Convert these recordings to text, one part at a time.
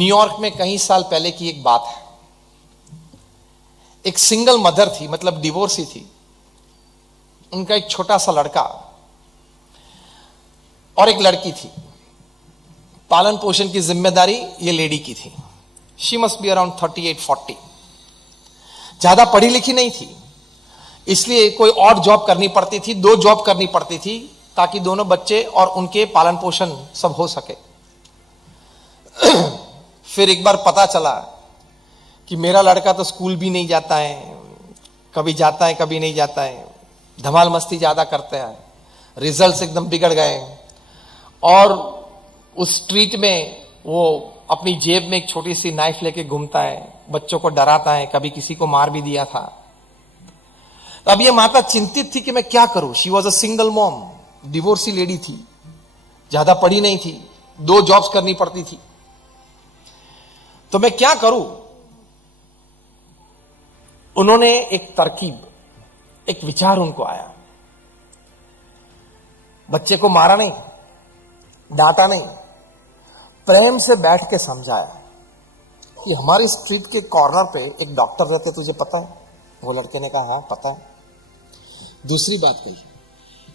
New York में कई साल पहले की एक बात है। एक सिंगल मदर थी, मतलब डिवोर्सी थी। उनका एक छोटा सा लड़का और एक लड़की थी। पालन पोषण की जिम्मेदारी ये लेडी की थी। She must be around 38-40। ज्यादा पढ़ी लिखी नहीं थी, इसलिए कोई और जॉब करनी पड़ती थी, 2 जॉब करनी पड़ती थी ताकि दोनों बच्चे और उनके पालन पोषण सब हो सके। फिर एक बार पता चला कि मेरा लड़का तो स्कूल भी नहीं जाता है, कभी जाता है कभी नहीं जाता है, धमाल मस्ती ज्यादा करता है, रिजल्ट्स एकदम बिगड़ गए, और उस स्ट्रीट में वो अपनी जेब में एक छोटी सी नाइफ लेके घूमता है, बच्चों को डराता है, कभी किसी को मार भी दिया था। तो अब ये माता चिंतित थी कि मैं क्या करूं। She was a single mom, divorcee lady थी, ज्यादा पढ़ी नहीं थी, 2 जॉब्स करनी पड़ती थी। तो मैं क्या करूं। उन्होंने एक तरकीब, एक विचार उनको आया। बच्चे को मारा नहीं, डांटा नहीं, प्रेम से बैठ के समझाया कि हमारी स्ट्रीट के कॉर्नर पे एक डॉक्टर रहते, तुझे पता है? वो लड़के ने कहा हाँ पता है। दूसरी बात कही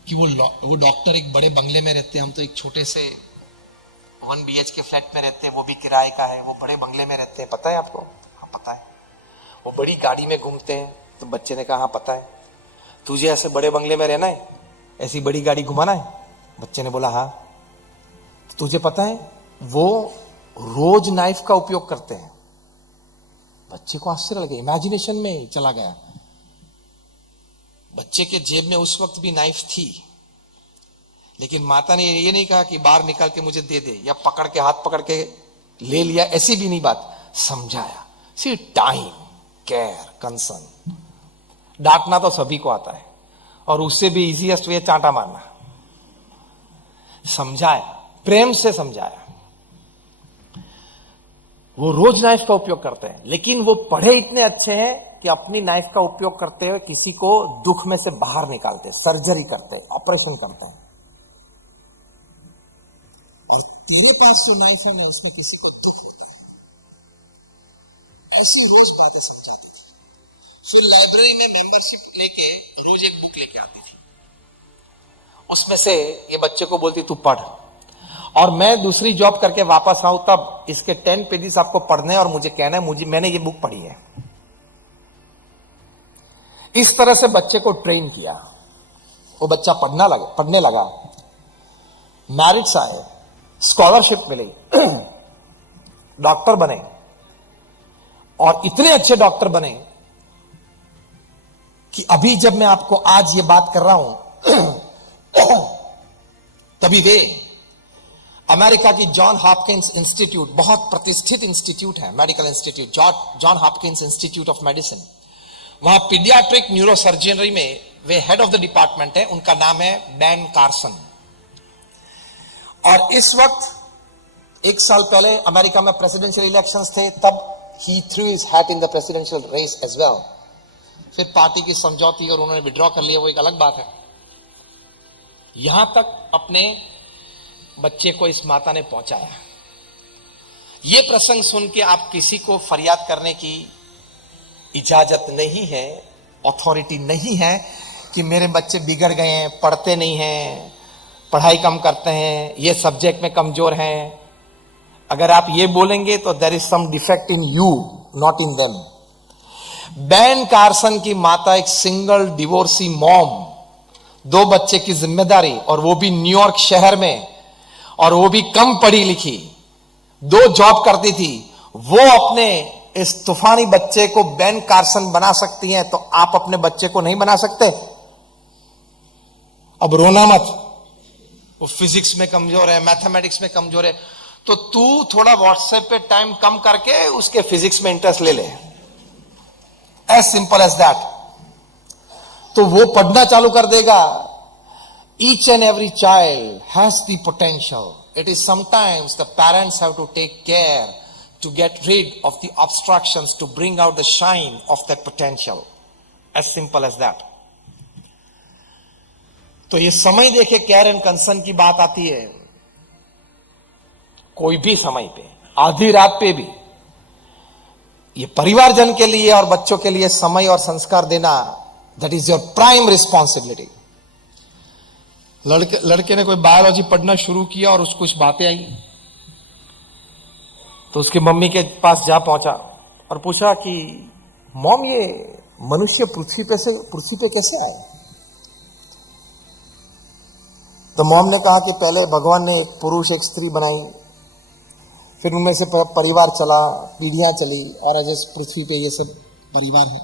कि वो डॉक्टर एक बड़े बंगले में रहते, हम तो एक छोटे से 1 BHK फ्लैट में रहते, वो भी किराए का है, वो बड़े बंगले में रहते हैं, पता है आपको? हाँ पता है। वो बड़ी गाड़ी में घूमते हैं। तो बच्चे ने कहा हाँ पता है। तुझे ऐसे बड़े बंगले में रहना है, ऐसी बड़ी गाड़ी घुमाना है? बच्चे ने बोला हाँ। तुझे पता है वो रोज नाइफ का उपयोग करते हैं? बच्चे को आश्चर्य लगे, इमेजिनेशन में चला गया। बच्चे के जेब में उस वक्त भी नाइफ थी, लेकिन माता ने ये नहीं कहा कि बाहर निकाल के मुझे दे दे, या पकड़ के हाथ पकड़ के ले लिया, ऐसी भी नहीं बात। समझाया। सी टाइम, केयर, कंसर्न। डांटना तो सभी को आता है, और उससे भी इजीएस्ट वे चांटा मारना। समझाया, प्रेम से समझाया। वो रोज नाइफ का उपयोग करते हैं, लेकिन वो पढ़े इतने अच्छे हैं कि अपनी नाइफ का उपयोग करते हुए किसी को दुख में से बाहर निकालते, सर्जरी करते, ऑपरेशन करते हैं। और तेरे पास जो नाइफ है ना, इसमें किसी को दुख होता है। ऐसी रोज बातें समझाते थे। फिर लाइब्रेरी में मेंबरशिप लेके रोज एक बुक लेके आती थी। उसमें से ये बच्चे को बोलती तू पढ़, और मैं दूसरी जॉब करके वापस आऊं तब इसके 10 पेजेस आपको पढ़ने हैं और मुझे कहना है मैंने ये बुक पढ़ी है। इस तरह से बच्चे को ट्रेन किया। वो बच्चा पढ़ने लगा, मैरिट्स आए, स्कॉलरशिप मिली, डॉक्टर बने, और इतने अच्छे डॉक्टर बने कि अभी जब मैं आपको आज ये बात कर रहा हूं तभी वे अमेरिका की जॉन हॉपकिंस इंस्टीट्यूट, बहुत प्रतिष्ठित इंस्टीट्यूट है, medical institute, John Hopkins institute of medicine, वहां पीडियाट्रिक न्यूरोसर्जरी में वे हेड ऑफ द डिपार्टमेंट है। उनका नाम है बैन कार्सन। और इस वक्त 1 साल पहले अमेरिका में प्रेसिडेंशियल इलेक्शंस थे, तब ही through his hat in the presidential race as well. फिर पार्टी की समझौती और उन्होंने विड्रॉ कर लिया, वो एक अलग बात है। यहां तक अपने बच्चे को इस माता ने पहुंचाया। यह प्रसंग सुन के आप किसी को फरियाद करने की इजाजत नहीं है, अथॉरिटी नहीं है कि मेरे बच्चे बिगड़ गए हैं, पढ़ते नहीं हैं, पढ़ाई कम करते हैं, ये सब्जेक्ट में कमजोर हैं। अगर आप ये बोलेंगे तो there is some defect in you, not in them. Ben Carson की माता एक सिंगल डिवोर्सी मॉम, 2 बच्चे की जिम्मेदारी, और वो भी न्यूयॉर्क शहर में, और वो भी कम पढ़ी लिखी, 2 जॉब करती थी। वो अपने इस तूफानी बच्चे को बैन कार्सन बना सकती हैं, तो आप अपने बच्चे को नहीं बना सकते? अब रोना मत, वो फिजिक्स में कमजोर है, मैथमेटिक्स में कमजोर है, तो तू थोड़ा व्हाट्सएप पे टाइम कम करके उसके फिजिक्स में इंटरेस्ट ले ले, एज सिंपल एज दैट। तो वो पढ़ना चालू कर देगा। Each and every child has the potential. It is sometimes the parents have to take care to get rid of the obstructions to bring out the shine of that potential. As simple as that. तो ये समय देखे care and concern की बात आती है, कोई भी समय पे आधी रात पे भी ये परिवारजन के लिए और बच्चों के लिए समय और संस्कार देना, that is your prime responsibility. लड़के ने कोई बायोलॉजी पढ़ना शुरू किया और उसको कुछ बातें आई, तो उसकी मम्मी के पास जा पहुंचा और पूछा कि मॉम, ये मनुष्य पृथ्वी पे कैसे आए? तो मॉम ने कहा कि पहले भगवान ने एक पुरुष एक स्त्री बनाई, फिर उनमें से परिवार चला, पीढ़ियां चली, और आज इस पृथ्वी पे ये सब परिवार है।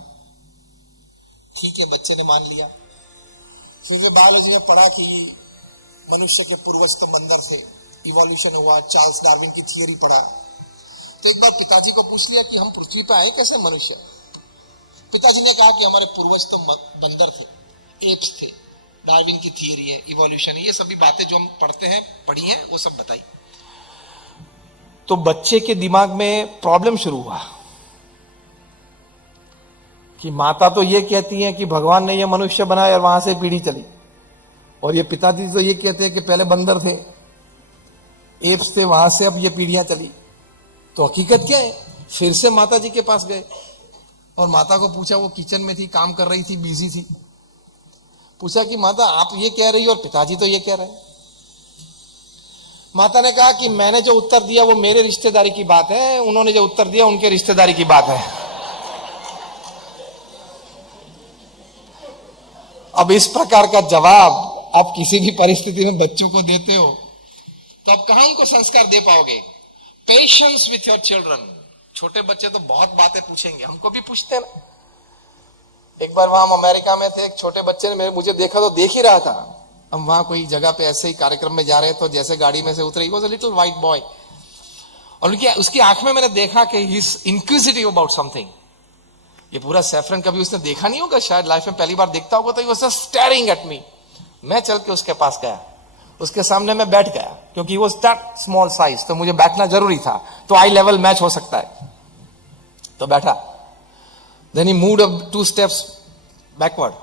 ठीक है, बच्चे ने मान लिया। फिर बायोलॉजी में पढ़ा कि मनुष्य के पूर्वज तो बंदर थे, इवोल्यूशन हुआ, चार्ल्स डार्विन की थियरी पढ़ा। तो एक बार पिताजी को पूछ लिया कि हम पृथ्वी पे आए कैसे मनुष्य? पिताजी ने कहा कि हमारे पूर्वज तो बंदर थे, एप्स थे, डार्विन की थियरी है, इवोल्यूशन है, ये सभी बातें जो हम पढ़ते हैं, पढ़ी हैं, वो सब बताई। तो बच्चे के दिमाग में प्रॉब्लम शुरू हुआ कि माता तो ये कहती है कि भगवान ने ये मनुष्य बनाया और वहां से पीढ़ी चली, और ये पिताजी तो ये कहते हैं कि पहले बंदर थे, एप्स थे, वहां से अब ये पीढ़ियां चली। तो हकीकत क्या है? फिर से माता जी के पास गए और माता को पूछा, वो किचन में थी, काम कर रही थी, बिजी थी। पूछा कि माता आप ये कह रही हो और पिताजी तो ये कह रहे हैं। माता ने कहा कि मैंने जो उत्तर दिया वो मेरे रिश्तेदारी की बात है, उन्होंने जो उत्तर दिया उनके रिश्तेदारी की बात है। अब इस प्रकार का जवाब आप किसी भी परिस्थिति में बच्चों को देते हो तो आप कहां उनको संस्कार दे पाओगे? Patience with your children. छोटे बच्चे तो बहुत बातें पूछेंगे, हमको भी पूछते हैं ना। एक बार वहां हम अमेरिका में थे, एक छोटे बच्चे ने मुझे देखा तो देख ही रहा था। हम वहां कोई जगह पे ऐसे ही कार्यक्रम में जा रहे तो जैसे गाड़ी में से उतरे, he was a little white boy, और उसकी आंख में मैंने देखा कि he is inquisitive about something. ये पूरा सैफरन कभी उसने देखा नहीं होगा, शायद लाइफ में पहली बार देखता होगा। तो he was just staring at me. मैं चल के उसके पास गया, उसके सामने मैं बैठ गया, क्योंकि वो दैट स्मॉल साइज, तो मुझे बैठना जरूरी था, तो आई लेवल मैच हो सकता है। तो बैठा। Then he moved up 2 steps backward.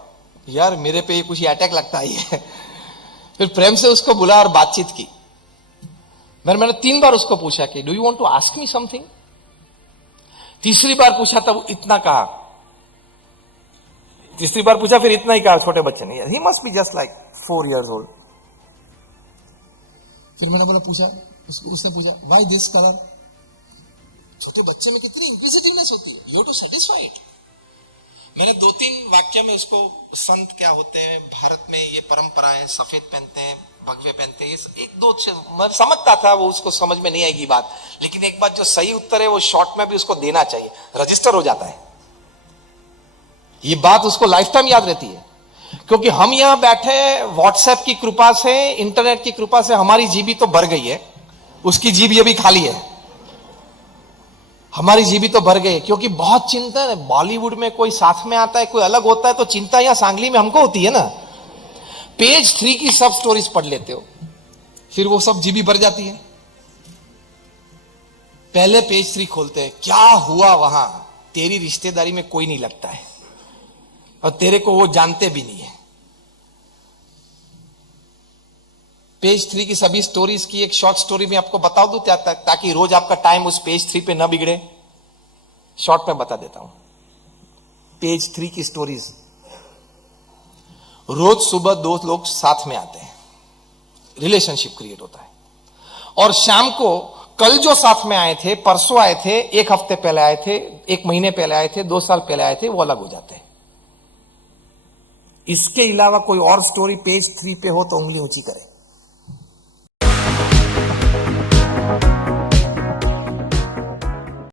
यार मेरे पे ये कुछ अटैक लगता है। फिर प्रेम से उसको बुला और बातचीत की। मैंने 3 बार उसको पूछा कि do you want to ask me something? तीसरी बार पूछा तब इतना कहा, तीसरी बार पूछा फिर इतना ही कहा छोटे बच्चे ने। He must be just like 4 years old। फिर मैंने पूछा, उसने पूछा व्हाई दिस कलर? छोटे बच्चे में कितनी इंक्विजिटिवनेस होती है, यू टू सेटिस्फाइड। मैंने 2-3 वाक्य में इसको, संत क्या होते हैं, भारत में ये परंपराएं, सफेद पहनते हैं, भगवे पहनते हैं, 1-2 मैं समझता था, वो उसको समझ में नहीं आएगी बात, लेकिन एक बात जो सही उत्तर है वो शॉर्ट में भी उसको देना चाहिए, रजिस्टर हो जाता है। ये बात उसको लाइफ टाइम याद रहती है, क्योंकि हम यहां बैठे व्हाट्सएप की कृपा से, इंटरनेट की कृपा से हमारी जीबी तो भर गई है, उसकी जीबी अभी खाली है। हमारी जीबी तो भर गई, क्योंकि बहुत चिंता है। बॉलीवुड में कोई साथ में आता है, कोई अलग होता है, तो चिंता यहां सांगली में हमको होती है ना। पेज 3 की सब स्टोरीज पढ़ लेते हो, फिर वो सब जीबी भर जाती है। पहले पेज 3 खोलते हैं, क्या हुआ वहां, तेरी रिश्तेदारी में कोई नहीं लगता है और तेरे को वो जानते भी नहीं है। पेज 3 की सभी स्टोरीज की एक शॉर्ट स्टोरी में आपको बता दूं ताकि रोज आपका टाइम उस पेज 3 पे ना बिगड़े। शॉर्ट में बता देता हूं पेज 3 की स्टोरीज। रोज सुबह 2 लोग साथ में आते हैं, रिलेशनशिप क्रिएट होता है, और शाम को कल जो साथ में आए थे, परसों आए थे, 1 हफ्ते पहले आए थे, 1 महीने पहले आए थे, 2 साल पहले आए थे, वो अलग हो जाते हैं। इसके अलावा कोई और स्टोरी पेज 3 पे हो तो उंगली ऊंची करें।